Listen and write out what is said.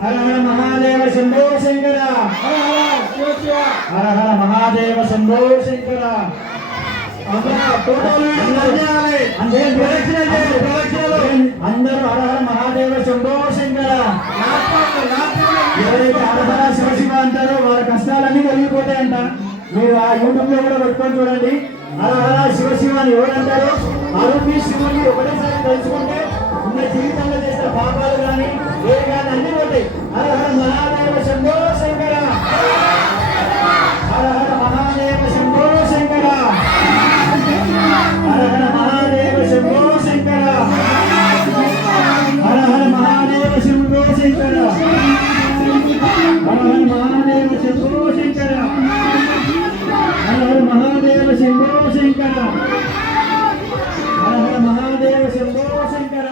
హర హర మహాదేవ శంభో శంకర హర హర మహాదేవ శంభో శంకర అందరూ హర హర మహాదేవ శంభో శంకర. ఎవరైతే హర హర శివ శివ అంటారో వారి కష్టాలన్నీ కలిగిపోతాయంట. మీరు ఆ యూట్యూబ్ లో కూడా పెట్టుకొని చూడండి. హర హర శివ శివ అని ఎవరంటారో ఆరోగ్య శివుని ఒకటేసారి తెలుసుకుంటే ఉన్న జీవితంలో చేసిన పాపాలు కానీ ఏ కానీ అన్ని పోతాయి. హర హర మహాదేవ శంభో శంకర హర హర మహాదేవ శంభో శంకర హర హర మహాదేవ శంభో శంకర హర హర మహాదేవ శంభో శంకర హర హర మహాదేవ శంభో శంకర హర హర మహాదేవ శంభో శంకర హర హర మహాదేవ శంభో శంకర.